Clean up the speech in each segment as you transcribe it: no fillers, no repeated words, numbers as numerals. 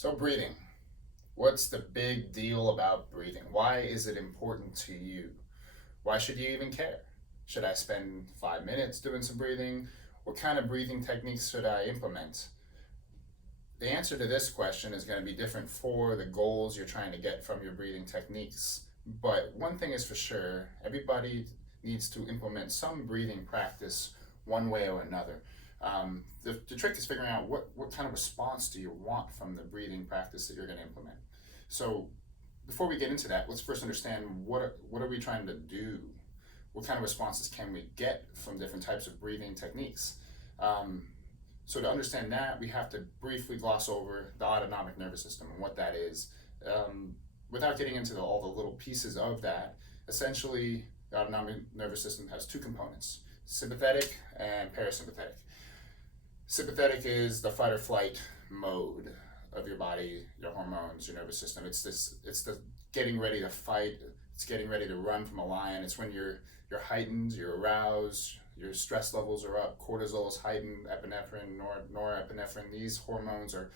So, breathing. What's the big deal about breathing? Why is it important to you? Why should you even care? Should I spend 5 minutes doing some breathing? What kind of breathing techniques should I implement? The answer to this question is going to be different for the goals you're trying to get from your breathing techniques. But one thing is for sure, everybody needs to implement some breathing practice one way or another. The trick is figuring out what kind of response do you want from the breathing practice that you're going to implement. So before we get into that, let's first understand what are we trying to do? What kind of responses can we get from different types of breathing techniques? Um, so to understand that, we have to briefly gloss over the autonomic nervous system and what that is. Without getting into all the little pieces of that, essentially the autonomic nervous system has two components: sympathetic and parasympathetic. Sympathetic is the fight or flight mode of your body, your hormones, your nervous system. It's the getting ready to fight. It's getting ready to run from a lion. It's when you're heightened, you're aroused, your stress levels are up, cortisol is heightened, epinephrine, norepinephrine. These hormones are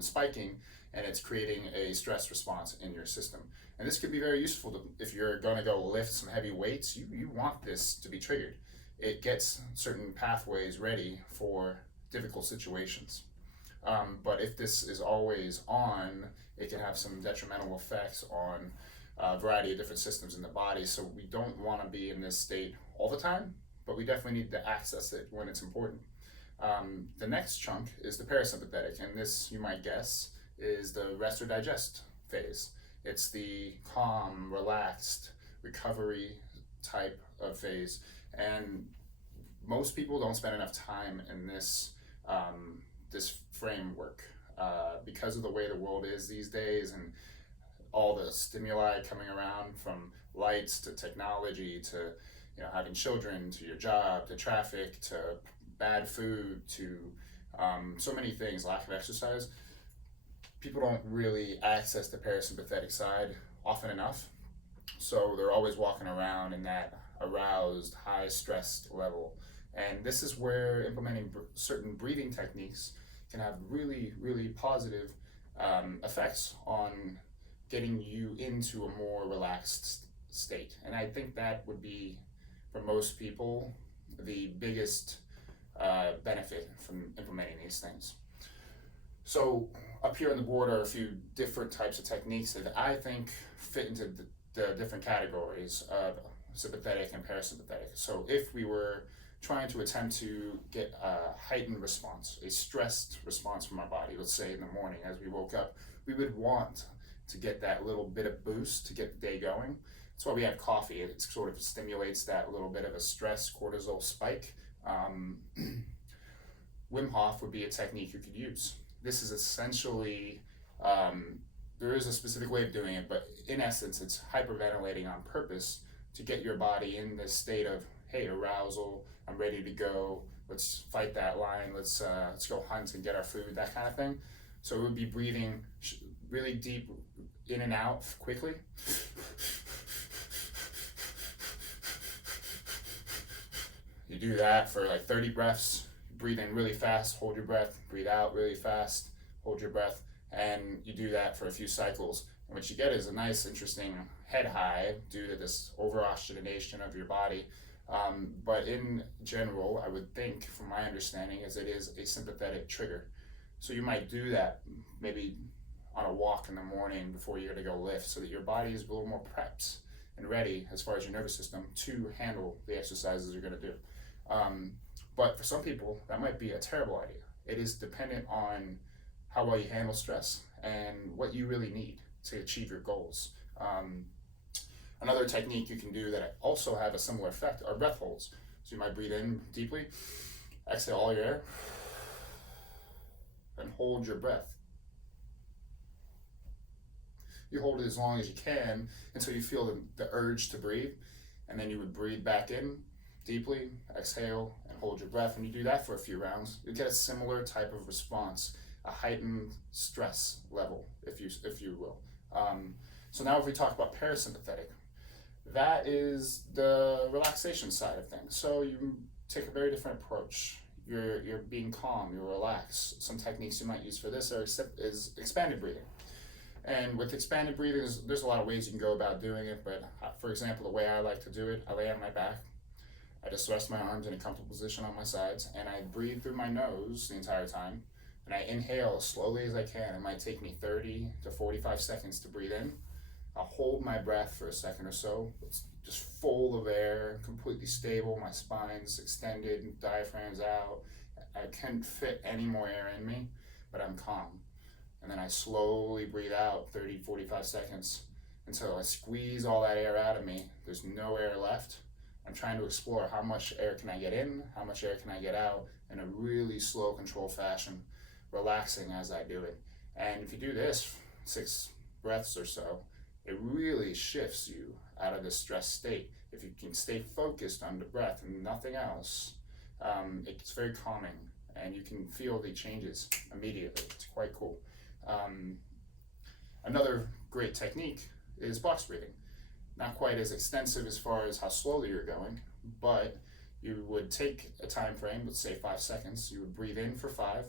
spiking, and it's creating a stress response in your system. And this could be very useful if you're going to go lift some heavy weights. You want this to be triggered. It gets certain pathways ready for difficult situations. But if this is always on, it can have some detrimental effects on a variety of different systems in the body. So we don't want to be in this state all the time, but we definitely need to access it when it's important. The next chunk is the parasympathetic, and this, you might guess, is the rest or digest phase. It's the calm, relaxed, recovery type of phase, and most people don't spend enough time in this framework because of the way the world is these days and all the stimuli coming around, from lights to technology to having children to your job to traffic to bad food to so many things, lack of exercise. People don't really access the parasympathetic side often enough, so they're always walking around in that aroused, high stressed level. And this is where implementing certain breathing techniques can have really, really positive effects on getting you into a more relaxed state. And I think that would be, for most people, the biggest benefit from implementing these things. So up here on the board are a few different types of techniques that I think fit into the different categories of sympathetic and parasympathetic. So if we were trying to attempt to get a heightened response, a stressed response from our body, let's say in the morning as we woke up, we would want to get that little bit of boost to get the day going. That's why we have coffee. It sort of stimulates that little bit of a stress cortisol spike. Wim Hof would be a technique you could use. This is essentially, there is a specific way of doing it, but in essence, it's hyperventilating on purpose to get your body in this state of, hey, arousal, I'm ready to go, let's fight that lion, let's go hunt and get our food, that kind of thing. So it would be breathing really deep in and out quickly. You do that for like 30 breaths. Breathe in really fast, hold your breath, breathe out really fast, hold your breath, and you do that for a few cycles. And what you get is a nice, interesting head high due to this over-oxygenation of your body. But in general, I would think, from my understanding, is it is a sympathetic trigger. So you might do that maybe on a walk in the morning before you're going to go lift, so that your body is a little more prepped and ready as far as your nervous system to handle the exercises you're going to do. But for some people, that might be a terrible idea. It is dependent on how well you handle stress and what you really need to achieve your goals. Another technique you can do that also have a similar effect are breath holds. So you might breathe in deeply, exhale all your air, and hold your breath. You hold it as long as you can until you feel the urge to breathe, and then you would breathe back in deeply, exhale, and hold your breath. And you do that for a few rounds, you get a similar type of response, a heightened stress level, if you will. So now if we talk about parasympathetic, that is the relaxation side of things. So you take a very different approach. you're being calm, you're relaxed. Some techniques you might use for this is expanded breathing. And with expanded breathing, there's a lot of ways you can go about doing it. But for example, the way I like to do it, I lay on my back. I just rest my arms in a comfortable position on my sides, and I breathe through my nose the entire time. And I inhale as slowly as I can. It might take me 30 to 45 seconds to breathe in. I'll hold my breath for a second or so. It's just full of air, completely stable. My spine's extended, diaphragm's out. I can't fit any more air in me, but I'm calm. And then I slowly breathe out 30, 45 seconds until I squeeze all that air out of me. There's no air left. I'm trying to explore how much air can I get in, how much air can I get out in a really slow, controlled fashion, relaxing as I do it. And if you do this 6 breaths or so, it really shifts you out of this stress state. If you can stay focused on the breath and nothing else, it's very calming, and you can feel the changes immediately. It's quite cool. Another great technique is box breathing. Not quite as extensive as far as how slowly you're going, but you would take a time frame, let's say 5 seconds. You would breathe in for 5.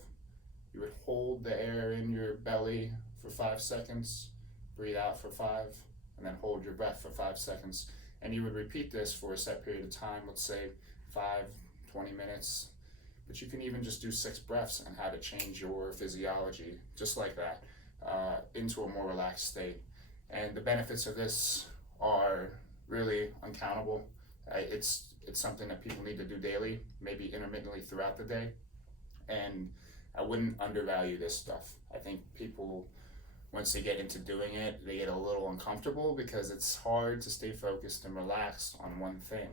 You would hold the air in your belly for 5 seconds, breathe out for 5, and then hold your breath for 5 seconds. And you would repeat this for a set period of time, let's say 5, 20 minutes. But you can even just do 6 breaths and have it change your physiology just like that into a more relaxed state. And the benefits of this are really uncountable. It's something that people need to do daily, maybe intermittently throughout the day. And I wouldn't undervalue this stuff. I think people, once they get into doing it, they get a little uncomfortable because it's hard to stay focused and relaxed on one thing.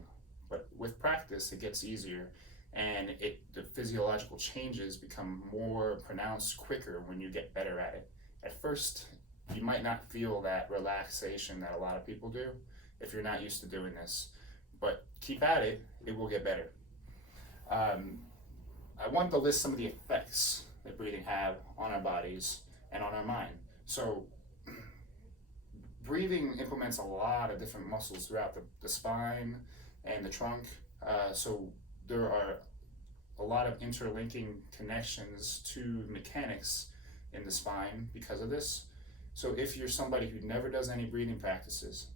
But with practice, it gets easier, and the physiological changes become more pronounced quicker when you get better at it. At first, you might not feel that relaxation that a lot of people do if you're not used to doing this, but keep at it, it will get better. I wanted to list some of the effects that breathing have on our bodies and on our mind. So breathing implements a lot of different muscles throughout the spine and the trunk. So there are a lot of interlinking connections to mechanics in the spine because of this. So if you're somebody who never does any breathing practices,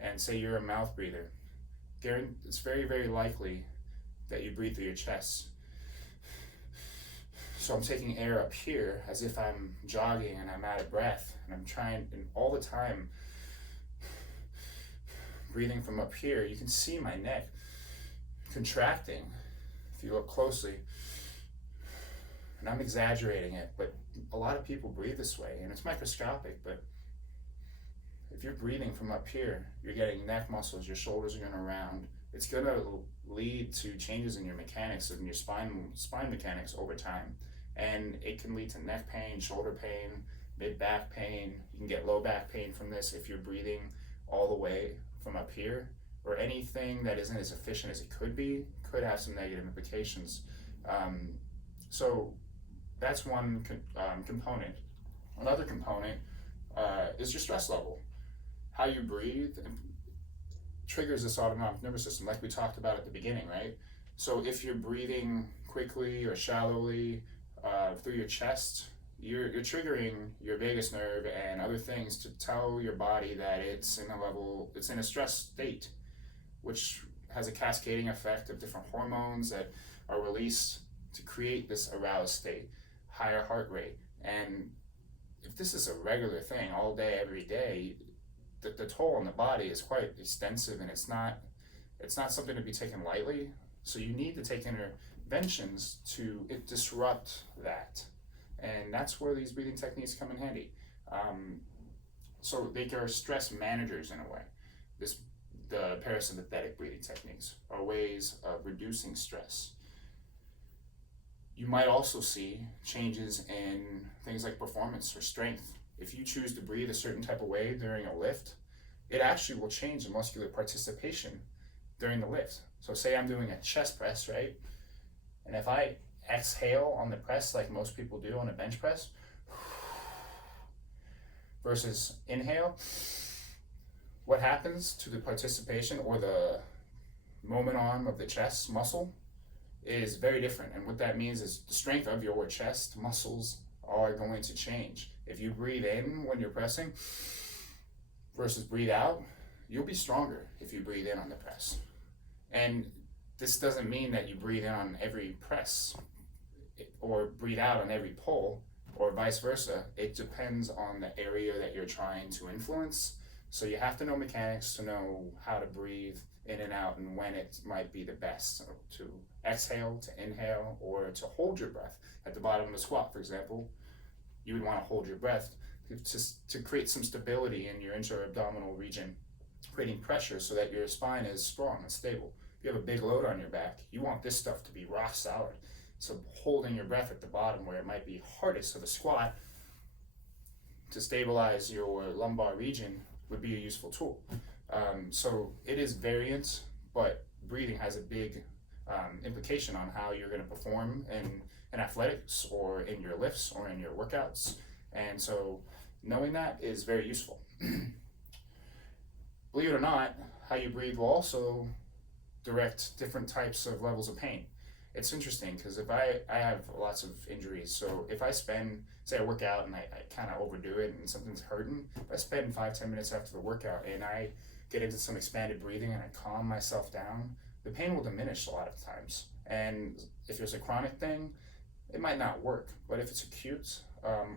and say you're a mouth breather, it's very, very likely that you breathe through your chest. So I'm taking air up here as if I'm jogging and I'm out of breath, and I'm trying, and all the time breathing from up here. You can see my neck contracting if you look closely, and I'm exaggerating it, but a lot of people breathe this way, and it's microscopic. But if you're breathing from up here, you're getting neck muscles, your shoulders are going to round. It's going to lead to changes in your mechanics and your spine mechanics over time. And it can lead to neck pain, shoulder pain, mid back pain. You can get low back pain from this if you're breathing all the way from up here, or anything that isn't as efficient as it could be could have some negative implications. So that's one component. Another component is your stress level. How you breathe triggers this autonomic nervous system, like we talked about at the beginning, right? So if you're breathing quickly or shallowly through your chest, you're triggering your vagus nerve and other things to tell your body that it's in a stress state, which has a cascading effect of different hormones that are released to create this aroused state, higher heart rate. And if this is a regular thing all day, every day, the toll on the body is quite extensive, and it's not something to be taken lightly. So you need to take interventions to disrupt that. And that's where these breathing techniques come in handy. So they are stress managers in a way. The parasympathetic breathing techniques are ways of reducing stress. You might also see changes in things like performance or strength. If you choose to breathe a certain type of way during a lift, it actually will change the muscular participation during the lift. So say I'm doing a chest press, right? And if I exhale on the press like most people do on a bench press, versus inhale, what happens to the participation or the moment arm of the chest muscle is very different. And what that means is the strength of your chest muscles are going to change. If you breathe in when you're pressing versus breathe out, you'll be stronger if you breathe in on the press. And this doesn't mean that you breathe in on every press or breathe out on every pull or vice versa. It depends on the area that you're trying to influence. So you have to know mechanics to know how to breathe in and out and when it might be the best to exhale, to inhale, or to hold your breath. At the bottom of the squat, for example, you would want to hold your breath to create some stability in your intra-abdominal region, creating pressure so that your spine is strong and stable. If you have a big load on your back, you want this stuff to be rock solid. So holding your breath at the bottom where it might be hardest for the squat to stabilize your lumbar region would be a useful tool. So it is variant, but breathing has a big implication on how you're going to perform in athletics or in your lifts or in your workouts. And so knowing that is very useful. Believe it or not, how you breathe will also direct different types of levels of pain. It's interesting because if I have lots of injuries, so if I spend, say I work out and I kind of overdo it and something's hurting, if I spend 5-10 minutes after the workout and I get into some expanded breathing and I calm myself down, the pain will diminish a lot of times. And if there's a chronic thing, it might not work. But if it's acute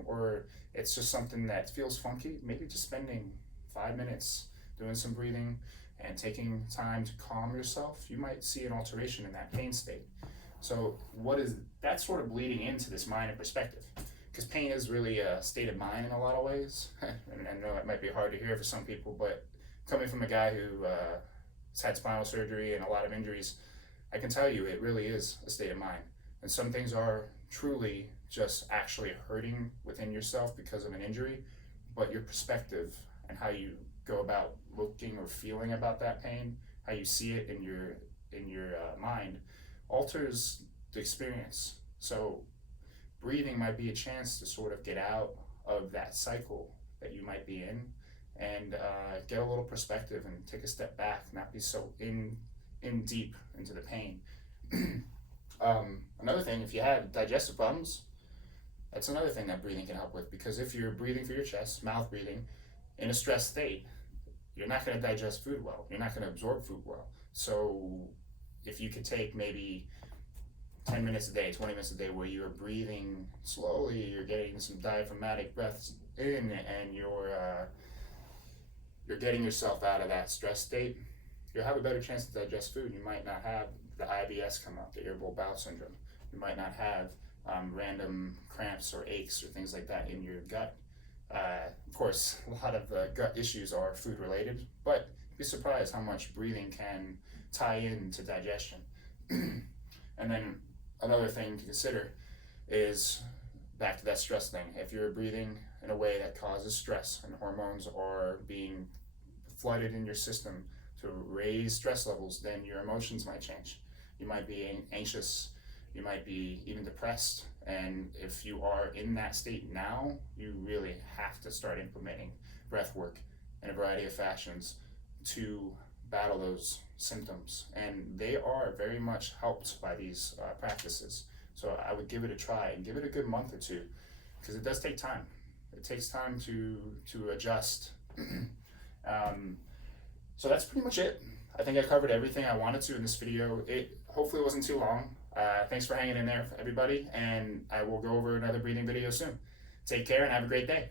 or it's just something that feels funky, maybe just spending 5 minutes doing some breathing and taking time to calm yourself, you might see an alteration in that pain state. So that's sort of bleeding into this mind and perspective, because pain is really a state of mind in a lot of ways. And I know it might be hard to hear for some people, but coming from a guy who has had spinal surgery and a lot of injuries, I can tell you it really is a state of mind. And some things are truly just actually hurting within yourself because of an injury, but your perspective and how you go about looking or feeling about that pain, how you see it in your mind, alters the experience. So breathing might be a chance to sort of get out of that cycle that you might be in and get a little perspective and take a step back, not be so in deep into the pain. Another thing, if you have digestive problems, that's another thing that breathing can help with, because if you're breathing through your chest, mouth breathing, in a stressed state, you're not going to digest food well. You're not going to absorb food well. So if you could take maybe 10 minutes a day, 20 minutes a day where you're breathing slowly, you're getting some diaphragmatic breaths in, and you're getting yourself out of that stress state, you'll have a better chance to digest food. You might not have the IBS come up, the irritable bowel syndrome. You might not have random cramps or aches or things like that in your gut. Of course, a lot of gut issues are food related, but you'd be surprised how much breathing can tie into digestion. And then another thing to consider is back to that stress thing. If you're breathing in a way that causes stress and hormones are being flooded in your system to raise stress levels, then your emotions might change. You might be anxious, you might be even depressed, and if you are in that state now, you really have to start implementing breath work in a variety of fashions to battle those symptoms, and they are very much helped by these practices. So I would give it a try and give it a good month or two, because it does take time. It takes time to adjust. So that's pretty much it. I think I covered everything I wanted to in this video. It hopefully wasn't too long. Thanks for hanging in there, everybody, and I will go over another breathing video soon. Take care and have a great day.